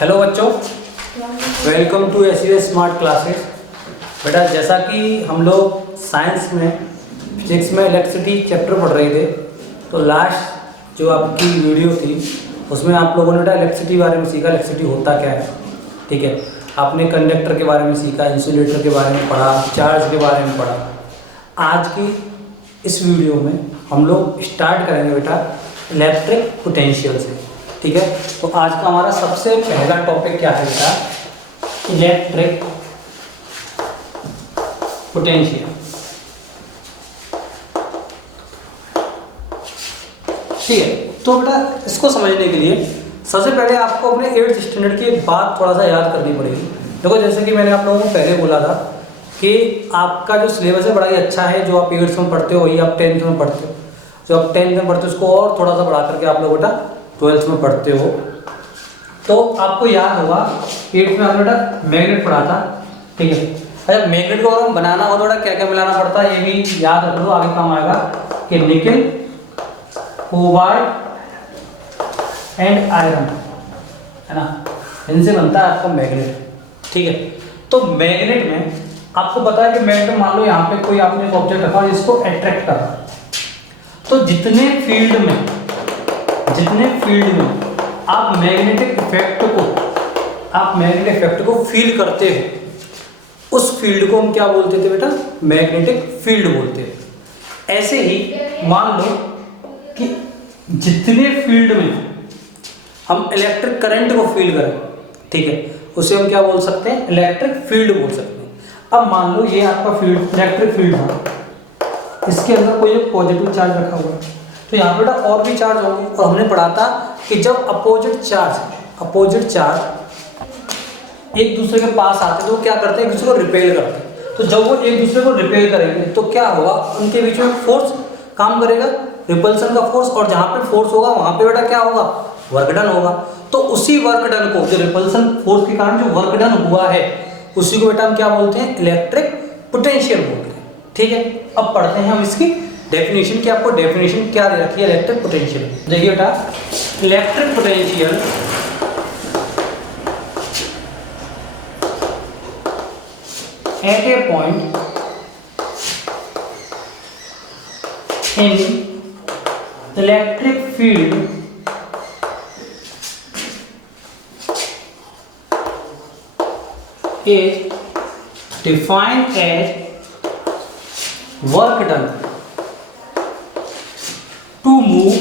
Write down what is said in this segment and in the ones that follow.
Hello बच्चों, welcome to S smart classes. बेटा, जैसा कि हम लोग साइंस में फिजिक्स में इलेक्ट्रिसिटी चैप्टर पढ़ रहे थे, तो लास्ट जो आपकी वीडियो थी उसमें आप लोगों ने बेटा इलेक्ट्रिसिटी के बारे में सीखा। इलेक्ट्रिसिटी होता क्या है, ठीक है। आपने कंडक्टर के बारे में सीखा, इंसुलेटर के बारे में पढ़ा, चार्ज के बारे में पढ़ा। आज की इस वीडियो में हम लोग स्टार्ट करेंगे बेटा इलेक्ट्रिक पोटेंशियल से, ठीक है। तो आज का हमारा सबसे पहला टॉपिक क्या है बेटा, इलेक्ट्रिक पोटेंशियल। ठीक है, तो बेटा इसको समझने के लिए सबसे पहले आपको अपने 8th स्टैंडर्ड की एक बात थोड़ा सा याद करनी पड़ेगी। देखो, जैसे कि मैंने आप लोगों को पहले बोला था कि आपका जो सिलेबस है बड़ा ही अच्छा है। जो आप 8th में पढ़ते हो वही आप 10th में पढ़ते हो। जो आप 10th में पढ़ते हो उसको और थोड़ा सा बढ़ा करके आप लोग बेटा 12th में पढ़ते हो। तो आपको याद होगा 8th में आपने बेटा मैग्नेट पढ़ा था, ठीक है। अच्छा, मैग्नेट को अगर हम बनाना हो तो बेटा क्या क्या मिलाना पड़ता है ये भी याद रख लो, आगे काम आएगा। कि निकल, कोबाल्ट एंड आयरन, है ना, इनसे बनता है आपका मैग्नेट, ठीक है। तो मैग्नेट में आपको पता है कि मैग्नेट, मान लो यहाँ पे कोई आपने एक ऑब्जेक्ट रखा और इसको अट्रैक्ट करा, तो जितने फील्ड में आप मैग्नेटिक इफेक्ट को फील करते हो, उस फील्ड को हम क्या बोलते थे बेटा, मैग्नेटिक फील्ड बोलते हैं। ऐसे ही मान लो कि जितने फील्ड में हम इलेक्ट्रिक करंट को फील करें, ठीक है, उसे हम क्या बोल सकते हैं, इलेक्ट्रिक फील्ड बोल सकते हैं। अब मान लो ये आपका फील्ड इलेक्ट्रिक फील्ड है, इसके अंदर कोई एक पॉजिटिव चार्ज रखा हुआ है, तो यहाँ बेटा और भी चार्ज होंगे। और हमने पढ़ा था कि जब अपोजिट चार्ज एक दूसरे के पास आते हैं तो क्या करते हैं, एक दूसरे को रिपेल करते हैं। तो जब वो एक दूसरे को रिपेल करेंगे तो क्या होगा, उनके बीच में फोर्स काम करेगा, रिपल्सन का फोर्स। और जहाँ पे फोर्स होगा वहाँ पे बेटा क्या होगा, वर्क डन होगा। तो उसी वर्क डन को, जो रिपल्सन फोर्स के कारण जो वर्क डन हुआ है, उसी को बेटा हम क्या बोलते हैं, इलेक्ट्रिक पोटेंशियल बोलते हैं, ठीक है। अब पढ़ते हैं हम इसकी डेफिनेशन की। आपको डेफिनेशन क्या दे रखी है इलेक्ट्रिक पोटेंशियल। देखिए बेटा, electric potential at A point in electric field is defined as work done to move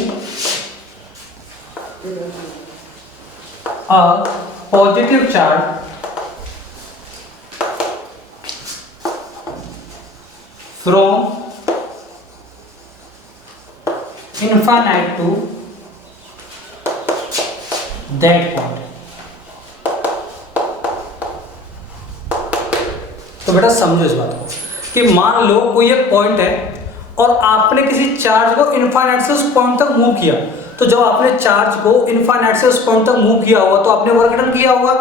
a positive charge from infinite to that point। तो बेटा समझो इस बात को कि मान लो कोई एक पॉइंट है और आपने किसी चार्ज को इनफाइनाइट से उस पॉइंट तक मूव किया। तो जब आपने चार्ज को इनफाइनाइट से उस पॉइंट तक मूव किया होगा तो आपने वर्क डन किया होगा।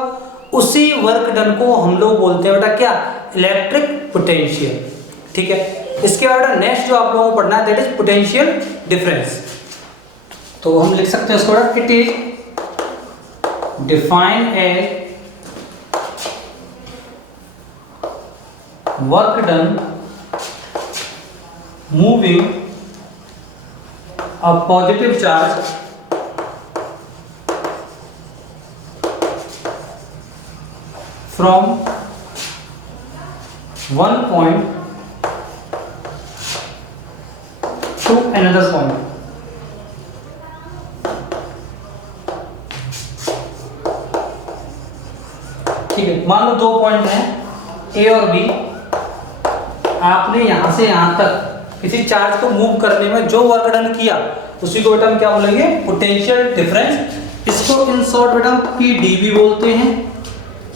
उसी वर्क डन को हम लोग बोलते हैं बेटा क्या, इलेक्ट्रिक पोटेंशियल, ठीक है। इसके बाद नेक्स्ट जो आप लोगों को पढ़ना है दैट इज पोटेंशियल डिफरेंस। तो हम लिख सकते हैं इसको, it is defined as work done moving a positive charge from one point to another point। ठीक है, मान लो दो पॉइंट हैं ए और बी। आपने यहां से यहां तक किसी चार्ज को मूव करने में जो वर्क डन किया उसी को बेटा हम क्या बोलेंगे, पोटेंशियल डिफरेंस। इसको इन शॉर्ट बेटा हम पीडीवी बोलते हैं,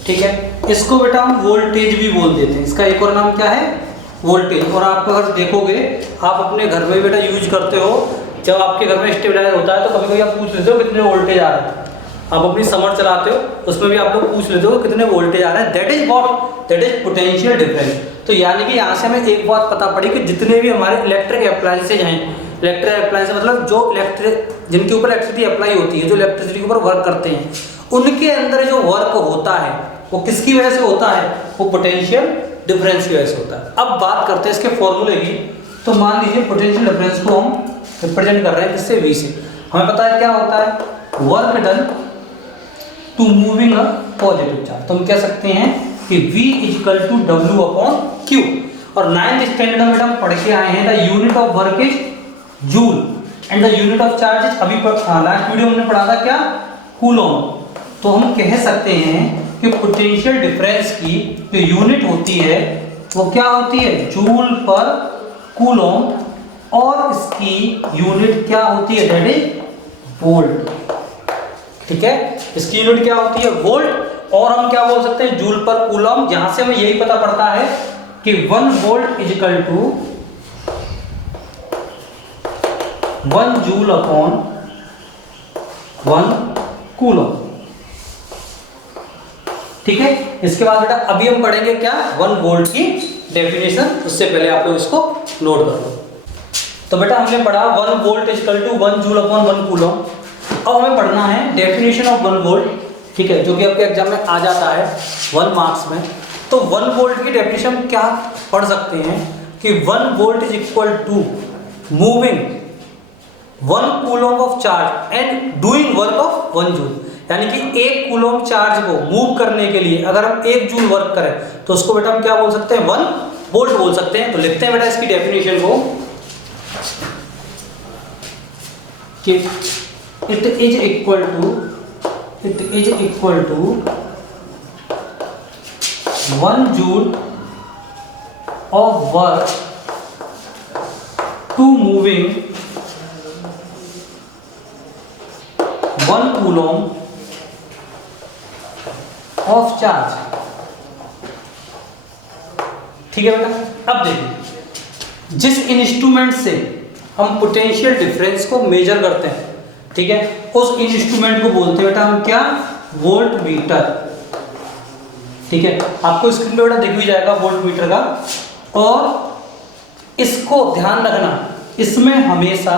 ठीक है। इसको बेटा हम वोल्टेज भी बोल देते हैं। इसका एक और नाम क्या है, वोल्टेज। और आप अगर देखोगे, आप अपने घर में बेटा यूज करते हो, जब आपके घर में स्टेबलाइजर होता है तो कभी कभी आप पूछ लेते हो कितने वोल्टेज आ रहे हैं। आप अपनी समर चलाते हो उसमें भी आप लोग पूछ लेते हो कितने वोल्टेज आ रहे हैं, that is what, that is potential difference. तो यानी कि यहाँ से हमें एक बात पता पड़ी कि जितने भी हमारे इलेक्ट्रिक अप्लायंसेज हैं, इलेक्ट्रिक अप्लायंस मतलब जो जिनके ऊपर इलेक्ट्रिसिटी अप्लाई होती है, जो इलेक्ट्रिसिटी के ऊपर वर्क करते हैं, उनके अंदर जो वर्क होता है वो किसकी वजह से होता है, वो पोटेंशियल डिफरेंस की वजह से होता है। अब बात करते हैं इसके फॉर्मूले की। तो मान लीजिए पोटेंशियल डिफरेंस को हम रिप्रेजेंट कर रहे हैं किससे, V से। हमें पता है क्या होता है, work done to moving a positive charge. तो हम कह सकते हैं कि V equal to W upon Q। और 9th स्टैंडर्ड में हम पढ़ के आए हैं the unit of work is joule and the unit of charge is, अभी लास्ट वीडियो हमने पढ़ा था क्या, कूलोम। तो हम कह सकते हैं कि पोटेंशियल डिफरेंस की जो यूनिट होती है वो क्या होती है, जूल पर कूलोम, और इसकी यूनिट क्या होती है, दैट इज वोल्ट। ठीक है, इसकी यूनिट क्या होती है, वोल्ट। और हम क्या बोल सकते हैं, जूल पर कूलम। यहां से हमें यही पता पड़ता है कि 1 volt is equal to 1 joule upon 1 coulomb. ठीक है, इसके बाद बेटा अभी हम पढ़ेंगे क्या, 1 वोल्ट की डेफिनेशन। उससे पहले आप लोग इसको नोट कर लो। तो बेटा हमने पढ़ा 1 volt is equal to 1 joule upon 1 coulomb. अब हमें पढ़ना है डेफिनेशन ऑफ 1 वोल्ट, ठीक है, जो कि आपके एग्जाम में आ जाता है 1 मार्क्स में। तो 1 वोल्ट की डेफिनेशन क्या पढ़ सकते हैं कि 1 volt is equal to moving 1 coulomb of charge and doing work of 1 joule. यानी कि 1 कूलम चार्ज को मूव करने के लिए अगर हम 1 जूल वर्क करें तो उसको बेटा हम क्या बोल सकते हैं, 1 वोल्ट बोल सकते हैं। तो लिखते हैं बेटा इसकी डेफिनेशन को कि it is equal to 1 joule of work to moving 1 coulomb of charge। ठीक है बेटा, अब देखिए जिस इंस्ट्रूमेंट से हम पोटेंशियल डिफरेंस को मेजर करते हैं, ठीक है, उस इंस्ट्रूमेंट को बोलते हैं बेटा हम क्या, वोल्ट मीटर। ठीक है, आपको स्क्रीन पे बेटा दिख भी जाएगा वोल्ट मीटर का। और इसको ध्यान रखना, इसमें हमेशा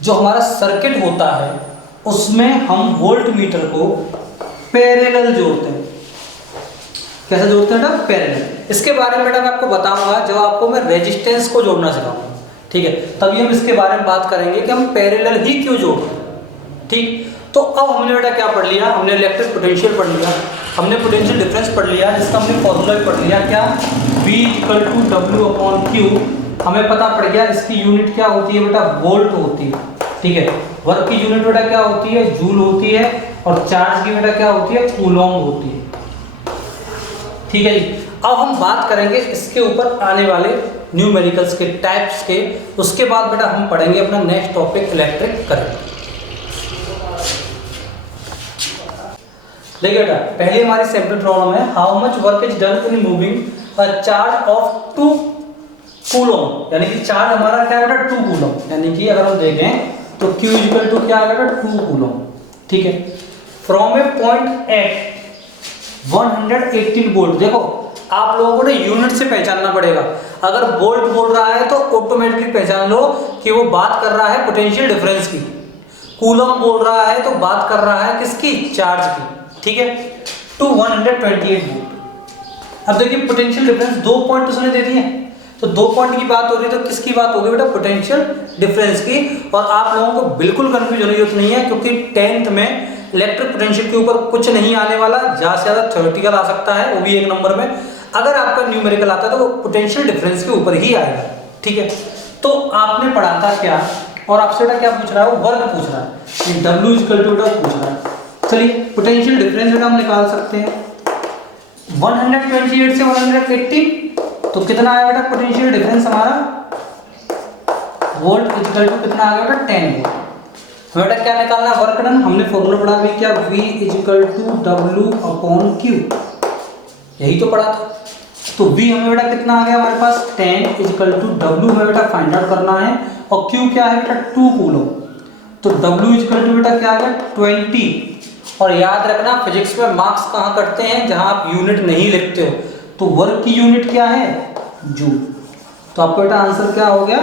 जो हमारा सर्किट होता है उसमें हम वोल्ट मीटर को पैरेलल जोड़ते हैं। कैसे जोड़ते हैं बेटा, पैरेलल। इसके बारे में बेटा मैं आपको बताऊंगा जब आपको मैं रेजिस्टेंस को जोड़ना सिखाऊंगा। ठीक है, तभी हम इसके बारे में बात करेंगे कि हम पैरेलल ही क्यों जोड़ते हैं। ठीक, तो अब हमने बेटा क्या पढ़ लिया, हमने इलेक्ट्रिक पोटेंशियल पढ़ लिया, हमने पोटेंशियल डिफरेंस पढ़ लिया, जिसका हमने फॉर्मूला भी पढ़ लिया क्या, V equal to W upon Q। हमें पता पड़ गया इसकी यूनिट क्या होती है बेटा, वोल्ट होती है। ठीक है, वर्क की यूनिट बेटा क्या होती है, जूल होती है, और चार्ज की बेटा क्या होती है, कूलॉम होती है। ठीक है जी, अब हम बात करेंगे इसके ऊपर आने वाले न्यूमेरिकल्स के टाइप्स के। उसके बाद बेटा हम पढ़ेंगे अपना नेक्स्ट टॉपिक इलेक्ट्रिक करंट। देखिए बेटा पहले हमारी सैंपल प्रॉब्लम है, how much work is done in moving a charge of 2 coulomb. यानी कि चार्ज हमारा क्या है बेटा, 2 कूलम। यानी कि अगर हम देखें तो Q इक्वल टू क्या आ गया बेटा, 2 कूलम। ठीक है, from a point at 118 volt. देखो आप लोगों को ना यूनिट से पहचानना पड़ेगा। अगर वोल्ट बोल रहा है तो ऑटोमेटिकली पहचान लो कि वो बात कर रहा है पोटेंशियल डिफरेंस की। कूलम बोल रहा है तो बात कर रहा है किसकी, चार्ज की। ठीक है, टू 128 वोल्ट। अब देखिए पोटेंशियल डिफरेंस 2 पॉइंट उसने दे दिए, तो 2 पॉइंट की बात हो रही है, तो किसकी बात होगी बेटा, पोटेंशियल डिफरेंस की। और आप लोगों को बिल्कुल कंफ्यूज होने की जरूरत नहीं है, क्योंकि 10th में इलेक्ट्रिक पोटेंशियल के ऊपर कुछ नहीं आने वाला, ज़्यादा से ज़्यादा थ्योरेटिकल आ सकता है, वो भी 1 नंबर में। अगर आपका न्यूमेरिकल आता है तो वो पोटेंशियल डिफरेंस के ऊपर ही आएगा। ठीक है, तो आपने पढ़ा था क्या, और आपसे बेटा क्या पूछ रहा है, वो वर्क पूछ रहा है, W इक्वल टू बेटा पूछ रहा है। चलिए पोटेंशियल डिफरेंस बेटा हम निकाल सकते हैं 128 से 180, तो कितना आया बेटा पोटेंशियल डिफरेंस हमारा, वोल्ट इक्वल टू कितना आ गया बेटा, 10 वोल्ट। बेटा क्या निकालना है, वर्क डन। हमने फॉर्मूला पढ़ा भी क्या, V equal to W upon Q, यही तो पढ़ा था। तो V हमें बेटा कितना आ गया हमारे पास, 10 इक्वल टू W हमें बेटा फाइंड आउट करना है, और Q क्या है बेटा, 2 कूलम। तो W इक्वल टू बेटा क्या आ गया, 20। और याद रखना फिजिक्स में मार्क्स कहाँ कटते हैं, जहाँ आप यूनिट नहीं लिखते हो। तो वर्क की यूनिट क्या है, जूल। तो आपका बेटा आंसर क्या हो गया,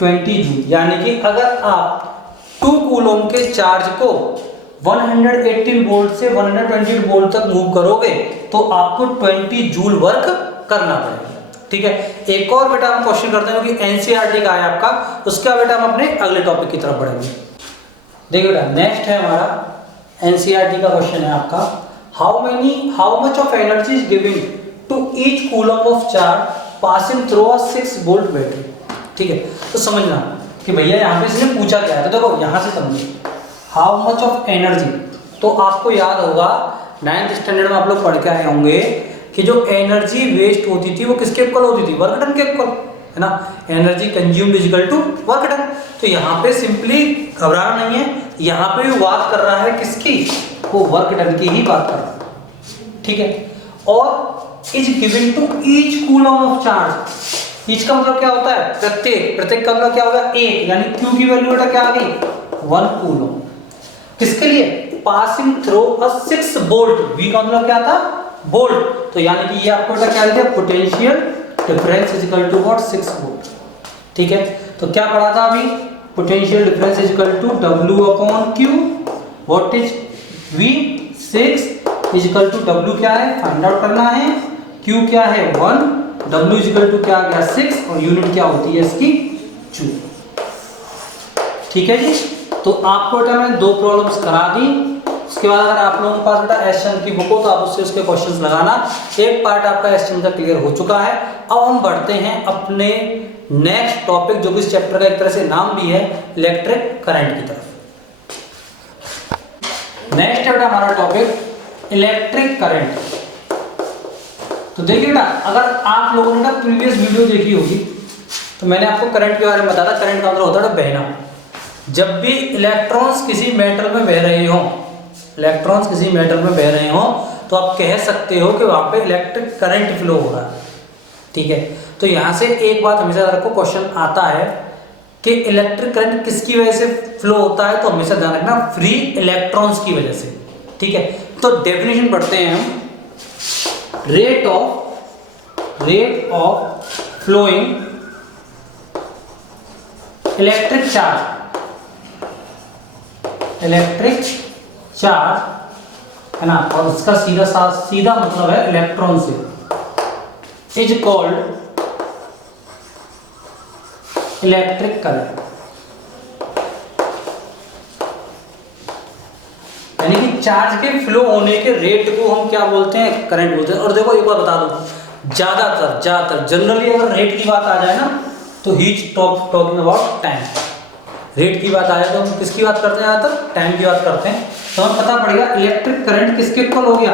20 जूल। यानी कि अगर आप 2 कूलम के चार्ज को 118 वोल्ट से 128 वोल्ट तक मूव करोगे तो आपको 20 जूल वर्क करना पड़ेगा। ठीक है, एक और बेटा हम क्वेश्चन करते हैं क्योंकि एनसीईआरटी का है आपका, उसके बाद बेटा हम अपने अगले टॉपिक की तरफ बढ़ेंगे। देखिए बेटा नेक्स्ट है हमारा एनसीईआरटी का क्वेश्चन है आपका, how much of energy is giving to each coulomb of charge passing through a 6 volt battery. ठीक है, तो समझना कि भैया यहाँ पे इसने पूछा क्या है, तो देखो यहाँ से समझो हाउ मच ऑफ एनर्जी, तो आपको याद होगा 9th स्टैंडर्ड में आप लोग पढ़ के आए होंगे कि जो एनर्जी वेस्ट होती थी वो किसके इक्वल होती थी, वर्क डन के इक्वल, है ना, energy consumed is equal to work done. तो यहाँ पे सिंपली घबराना नहीं है, यहाँ पे भी बात कर रहा है किसकी, वो वर्क डन की ही बात कर रहा है। ठीक है, और is given to each coulomb of charge, each का मतलब क्या होता है, प्रत्येक, प्रत्येक का मतलब क्या होगा एक, यानी क्यू की वैल्यू बेटा क्या आ गई 1 कूलम, किसके लिए, passing through a 6 volt, V का मतलब क्या था वोल्ट, तो यानी कि ये आपको क्या दिया, potential difference is equal to what 6 volt. ठीक है, तो क्या पढ़ा था अभी, potential difference is equal to W upon Q, what is V 6 is equal to W क्या है फाइंड आउट करना है, Q क्या है 1, W इज इक्वल टू क्या आ गया 6 और यूनिट क्या होती है इसकी जूल। ठीक है जी, तो आपको बेटा मैंने 2 प्रॉब्लम्स करा दी, उसके बाद अगर आप लोगों के पास बेटा एसएन की बुक हो तो आप उससे उसके क्वेश्चंस लगाना, एक पार्ट आपका एसएन का क्लियर हो चुका है। अब हम बढ़ते हैं अपने नेक्स्ट टॉपिक जो कि इस चैप्टर का एक तरह से नाम भी है इलेक्ट्रिक करंट की तरफ। नेक्स्ट है बेटा हमारा टॉपिक इलेक्ट्रिक करंट। तो देखिए बेटा अगर आप लोगों ने प्रीवियस वीडियो देखी होगी तो मैंने आपको करंट के बारे में बताया था, करंट का मतलब होता है बहना। जब भी इलेक्ट्रॉन्स किसी मेटल में बह रहे हो, इलेक्ट्रॉन्स किसी मेटल में बह रहे हो तो आप कह सकते हो कि वहां पे इलेक्ट्रिक करंट फ्लो हो रहा है। ठीक है, तो यहां से एक बात हमेशा आपको क्वेश्चन आता है कि इलेक्ट्रिक करंट किसकी वजह से फ्लो होता है, तो हमेशा ध्यान रखना फ्री इलेक्ट्रॉन्स की वजह से। ठीक है, तो डेफिनेशन पढ़ते हैं हम, rate of flowing electric charge है ना, और उसका सीधा मतलब है इलेक्ट्रॉन से, इज कॉल्ड इलेक्ट्रिक करंट। यानी कि चार्ज के फ्लो होने के रेट को हम क्या बोलते हैं, करंट बोलते हैं। और देखो एक बार बता दूं, ज्यादातर जनरली अगर रेट की बात आ जाए ना तो he is talking about time. Rate की बात आए तो हम किसकी बात करते हैं, ज़्यादातर टाइम की बात करते हैं। तो हमें पता पड़ेगा इलेक्ट्रिक करंट किसके इक्वल हो गया,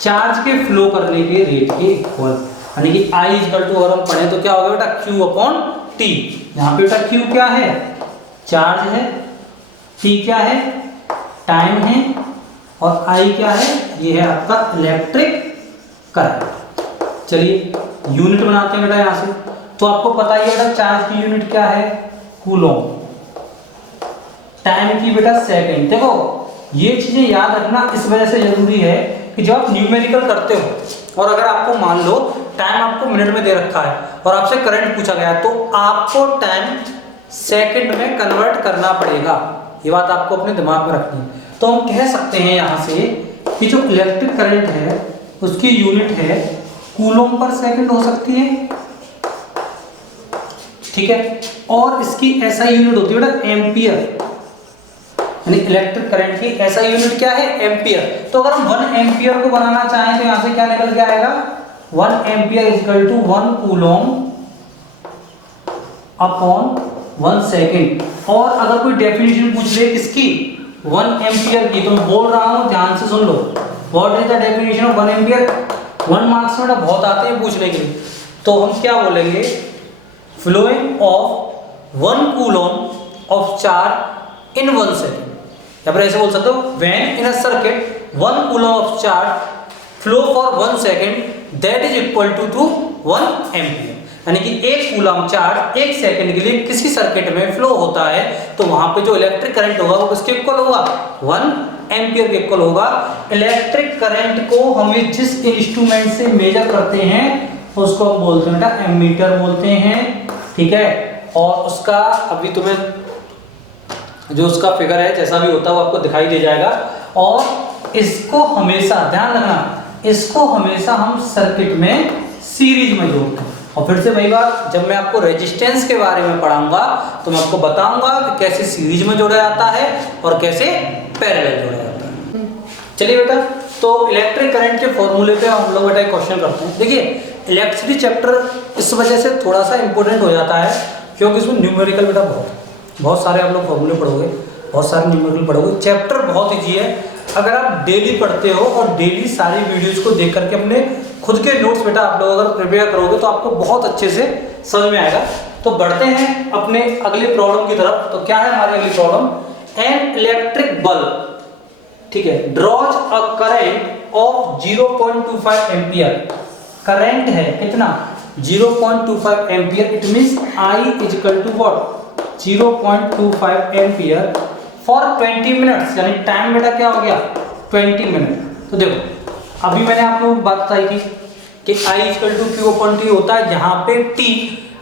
चार्ज के फ्लो करने के रेट के इक्वल, यानी कि I इक्वल टू, अगर हम पढ़े तो क्या होगा बेटा Q अपॉन T। यहाँ पे बेटा Q क्या है, चार्ज है, T क्या है, टाइम है, और I क्या है, ये है आपका इलेक्ट्रिक करंट। चलिए यूनिट बनाते हैं बेटा यहाँ से। तो आपको पता ही है बेटा चार्ज की यूनिट क्या है, कूलोम, टाइम की बेटा सेकंड। देखो ये चीजें याद रखना इस वजह से जरूरी है कि जब आप न्यूमेरिकल करते हो और अगर आपको मान लो टाइम आपको मिनट में दे रखा है और आपसे करंट पूछा गया तो आपको टाइम सेकंड में कन्वर्ट करना पड़ेगा, ये बात आपको अपने दिमाग में रखनी है। तो हम कह सकते हैं यहाँ से कि जो इलेक्ट्रिक करंट है उसकी यूनिट है कूलोम पर सेकंड हो सकती है। ठीक है, और इसकी ऐसा यूनिट होती है बेटा एम्पियर, यानी इलेक्ट्रिक करंट की ऐसा यूनिट क्या है, एम्पियर। तो अगर हम 1 एम्पियर को बनाना चाहें तो यहां से क्या निकल के आएगा, 1 ampere is equal to 1 coulomb upon 1 second. और अगर कोई डेफिनेशन पूछ ले किसकी, 1 एम्पियर की, तो मैं बोल रहा हूं ध्यान से सुन लो, what is the definition of 1 ampere. 1 marks में बहुत आते हैं पूछने के लिए, तो हम क्या बोलेंगे, flowing of 1 coulomb of charge in 1 second, या फिर ऐसे बोल सकते हो when in a circuit 1 coulomb of charge flow for 1 second that is equal to 1 ampere. यानी कि 1 कूलम चार्ज 1 सेकेंड के लिए किसी सर्किट में फ्लो होता है तो वहां पे जो इलेक्ट्रिक करंट होगा वो किसके इक्वल होगा, 1 एम्पियर के इक्वल होगा। इलेक्ट्रिक करंट को हम जिस इंस्ट्रूमेंट से मेजर करते हैं उसको हम बोलते हैं बेटा एमीटर बोलते हैं। ठीक है, और उसका अभी तुम्हें जो उसका फिगर है जैसा भी होता है वो आपको दिखाई दे जाएगा। और इसको हमेशा ध्यान रखना, इसको हमेशा हम सर्किट में सीरीज में जोड़ते हैं। और फिर से वही बात, जब मैं आपको रेजिस्टेंस के बारे में पढ़ाऊंगा तो मैं आपको बताऊंगा कि कैसे सीरीज में जोड़ा जाता है और कैसे पैरेलल जोड़ा जाता है। चलिए बेटा, तो इलेक्ट्रिक करंट के फॉर्मूले पे हम लोग बेटा एक क्वेश्चन करते हैं। देखिए, इलेक्ट्रिसिटी चैप्टर इस वजह से थोड़ा सा इंपॉर्टेंट हो जाता है क्योंकि इसमें न्यूमेरिकल बेटा बहुत सारे आप लोग फॉर्मूले पढ़ोगे, बहुत सारे न्यूमेरिकल पढ़ोगे। चैप्टर बहुत ईजी है, अगर आप डेली पढ़ते हो और डेली सारी वीडियोस को देख करके अपने खुद के नोट्स बेटा आप लोग अगर प्रिपेयर करोगे तो आपको बहुत अच्छे से समझ में आएगा। तो बढ़ते हैं अपने अगली प्रॉब्लम की तरफ। तो क्या है हमारी अगली प्रॉब्लम? एन इलेक्ट्रिक बल्ब, ठीक है, draws a current of 0.25 ampere. Current है कितना? 0.25 ampere. It means I is equal to what? 0.25 ampere for 20 minutes, यानी टाइम बेटा क्या हो गया? 20 मिनट। तो देखो, अभी मैंने आप लोगों को बात बताई थी कि I equal to Q upon T होता है, जहाँ पे T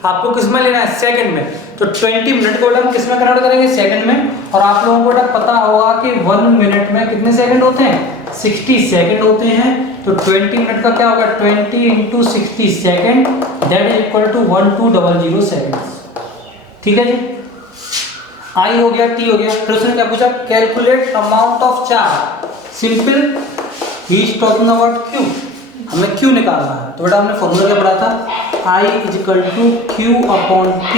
आपको किस में लेना है? सेकंड में। तो 20 मिनट को बेटा हम किस में कन्वर्ट करेंगे? सेकंड में। और आप लोगों को बेटा पता होगा कि 1 मिनट में कितने सेकंड होते हैं? 60 सेकंड होते हैं। तो 20 मिनट का क्या होगा? 20 into 60 second, that is equal to 1200 seconds. ठीक है जी, I हो गया, T हो गया। फिर उसने क्या पूछा? Calculate amount of charge. Simple, he is talking about Q, हमें Q निकालना है। तो बेटा हमने फॉर्मूला क्या पढ़ा था? I is equal to Q upon T।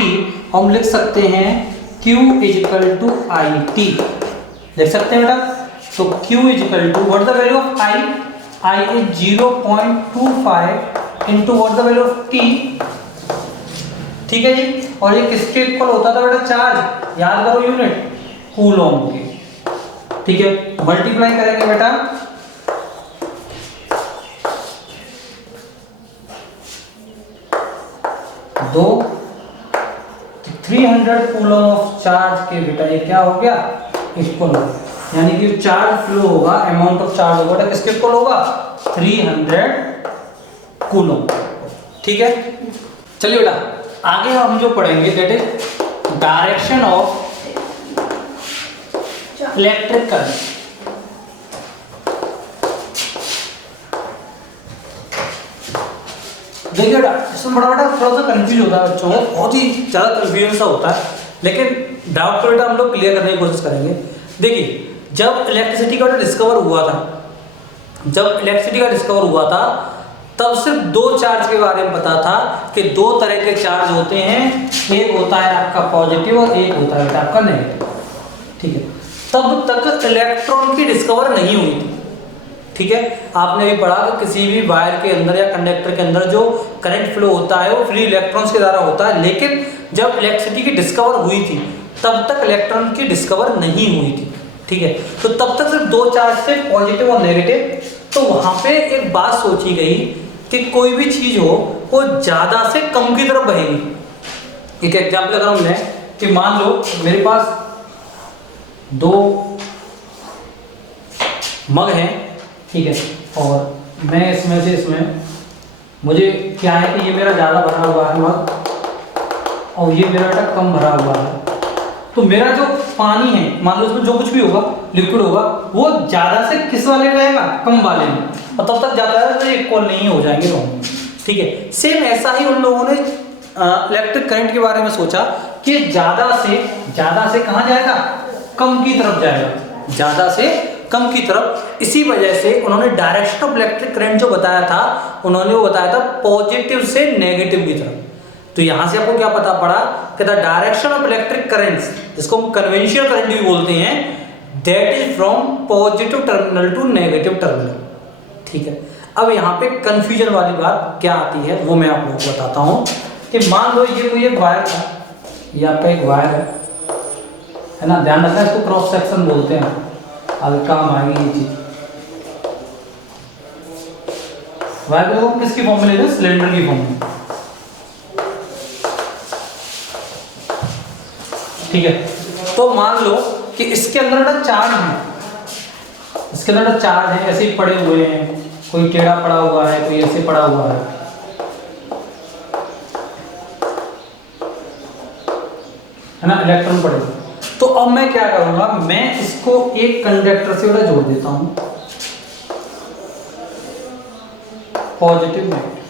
हम लिख सकते हैं Q is equal to IT, लिख सकते हैं बेटा। तो Q is equal to what the value of I? I is 0.25 into what the value of T। ठीक है जी, और ये किसके इक्वल होता था बेटा? चार्ज, याद करो यूनिट, कूलॉम के। ठीक है, मल्टीप्लाई करेंगे बेटा दो 300 कूलम ऑफ चार्ज के बेटा ये क्या हो गया? इक्वल, यानी कि चार्ज फ्लो होगा, अमाउंट ऑफ चार्ज होगा बेटा किसके इक्वल होगा? 300 कूलम। ठीक है, चलिए बेटा आगे हम जो पढ़ेंगे that is direction of electric current. देखिए बेटा, इसमें बड़ा बेटा थोड़ा सा कंफ्यूज होता है बच्चों को, बहुत ही ज़्यादा कंफ्यूजन सा होता है, लेकिन डाउट को बेटा हम लोग क्लियर करने की कोशिश करेंगे। देखिए, जब इलेक्ट्रिसिटी का डिस्कवर हुआ था, तब सिर्फ दो चार्ज के बारे में पता था कि दो तरह के चार्ज होते हैं, एक होता है आपका पॉजिटिव और एक होता है आपका नेगेटिव। ठीक है, तब तक इलेक्ट्रॉन की डिस्कवर नहीं हुई थी। ठीक है, आपने भी पढ़ा कि किसी भी वायर के अंदर या कंडक्टर के अंदर जो करंट फ्लो होता है वो फ्री इलेक्ट्रॉन्स के द्वारा होता है, लेकिन जब इलेक्ट्रिसिटी की डिस्कवर हुई थी तब तक इलेक्ट्रॉन की डिस्कवर नहीं हुई थी। ठीक है, तो तब तक सिर्फ दो चार्ज थे, पॉजिटिव और नेगेटिव। तो वहां पे एक बात सोची गई कि कोई भी चीज हो वो ज्यादा से कम की तरफ बहेगी। एक एग्जाम्पल अगर हम लें कि मान लो मेरे पास दो मग हैं, ठीक है, और मैं इसमें से मुझे क्या है कि ये मेरा ज़्यादा भरा हुआ है मग और ये मेरा बेटा कम भरा हुआ है। तो मेरा जो पानी है, मान लो इसमें जो कुछ भी होगा लिक्विड होगा, वो ज़्यादा से किस वाले में रहेगा? कम वाले में, और तब तक ज़्यादा है तो ये इक्वल नहीं हो जाएंगे दोनों। ठीक है, सेम ऐसा ही उन लोगों ने इलेक्ट्रिक करंट के बारे में सोचा कि ज़्यादा से कहाँ जाएगा? कम की तरफ जाएगा, ज़्यादा से कम की तरफ। इसी वजह से उन्होंने डायरेक्शन ऑफ इलेक्ट्रिक करंट जो बताया था, उन्होंने वो बताया था पॉजिटिव से नेगेटिव की तरफ। तो यहां से आपको क्या पता पड़ा कि the direction of electric currents, जिसको हम कन्वेंशनल करंट भी बोलते हैं, that is from positive terminal to negative terminal. ठीक है, अब यहाँ पे कंफ्यूजन वाली बात क्या आती है वो मैं आप लोगों को बताता हूँ कि मान लो ये कोई एक वायर था, ये आपका एक वायर है ना, ध्यान रखना इसको क्रॉस सेक्शन बोलते हैं, आगे काम आएगी ये चीज। वायर को किसकी फॉर्म में ले लें? सिलेंडर की फॉर्म में। ठीक है, तो मान लो कि इसके अंदर चार्ज है, इसके अंदर चार्ज है, ऐसे ही पड़े हुए हैं, कोई टेढ़ा पड़ा हुआ है, कोई ऐसे पड़ा हुआ है ना, इलेक्ट्रॉन पड़े हुए। तो अब मैं क्या करूंगा, मैं इसको एक कंडक्टर से जोड़ देता हूं, पॉजिटिव नेगेटिव,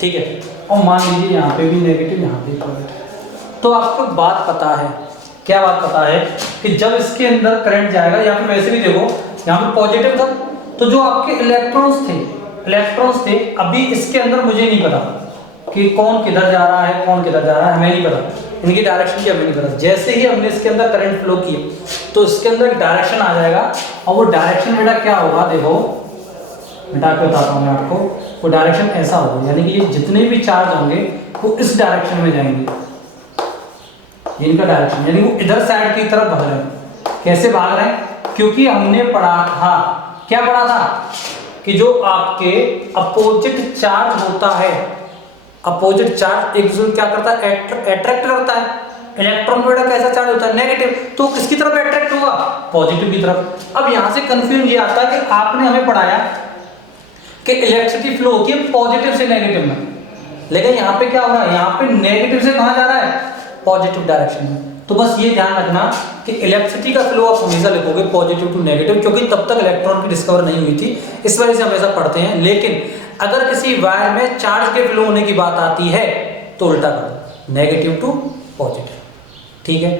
ठीक है। और मान लीजिए यहाँ पे भी नेगेटिव, यहाँ पे पॉजिटिव। तो आपको बात पता है, क्या बात पता है कि जब इसके अंदर करंट जाएगा, या फिर वैसे भी देखो यहाँ पे पॉजिटिव था, तो जो आपके इलेक्ट्रॉन्स थे, अभी इसके अंदर मुझे नहीं पता कि कौन किधर जा रहा है, कौन किधर जा रहा है, हमें नहीं पता, इनकी डायरेक्शन की हमें नहीं पता। जैसे ही हमने इसके अंदर करंट फ्लो किया तो इसके अंदर एक डायरेक्शन आ जाएगा, और वो डायरेक्शन बेटा क्या होगा, देखो बेटा के बताता हूँ मैं आपको, वो डायरेक्शन ऐसा होगा, यानी कि जितने भी चार्ज होंगे वो इस डायरेक्शन में जाएंगे, इनका डायरेक्शन, यानी वो इधर साइड की तरफ भाग रहे हैं। कैसे भाग रहे हैं, क्योंकि हमने पढ़ा था, क्या पढ़ा था कि जो आपके अपोजिट चार्ज होता है, अपोजिट चार्ज एक दूसरे को क्या करता है, अट्रैक्ट करता है। इलेक्ट्रॉन बेटा कैसा चार्ज होता है, नेगेटिव, तो किसकी तरफ अट्रैक्ट होगा, पॉजिटिव की तरफ। अब यहां से कंफ्यूजन ये आता है कि आपने हमें पढ़ाया कि इलेक्ट्रिसिटी फ्लो होती है पॉजिटिव से नेगेटिव में, लेकिन यहाँ पे क्या हो रहा है, यहाँ पे नेगेटिव से कहाँ जा रहा है, पॉजिटिव डायरेक्शन में। तो बस ये ध्यान रखना कि इलेक्ट्रिसिटी का फ्लो आप हमेशा लिखोगे पॉजिटिव टू नेगेटिव, क्योंकि तब तक इलेक्ट्रॉन की डिस्कवर नहीं हुई थी, इस वजह से हमेशा पढ़ते हैं। लेकिन अगर किसी वायर में चार्ज के फ्लो होने की बात आती है तो उल्टा कर दो, नेगेटिव टू पॉजिटिव, ठीक है।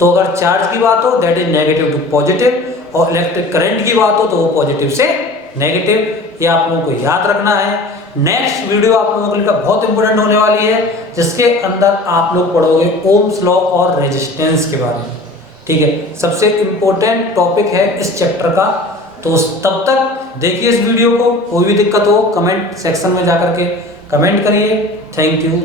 तो अगर चार्ज की बात हो that is negative to positive, और इलेक्ट्रिक करंट की बात हो तो वो पॉजिटिव से नेगेटिव। ये आप लोगों को याद रखना है। नेक्स्ट वीडियो आप लोगों के लिए बहुत इंपॉर्टेंट होने वाली है, जिसके अंदर आप लोग पढ़ोगे ओम्स लॉ और रेजिस्टेंस के बारे में, ठीक है। सबसे इंपॉर्टेंट टॉपिक है इस चैप्टर का। तो तब तक देखिए इस वीडियो को, कोई भी दिक्कत हो कमेंट सेक्शन में जाकर के कमेंट करिए। Thank you.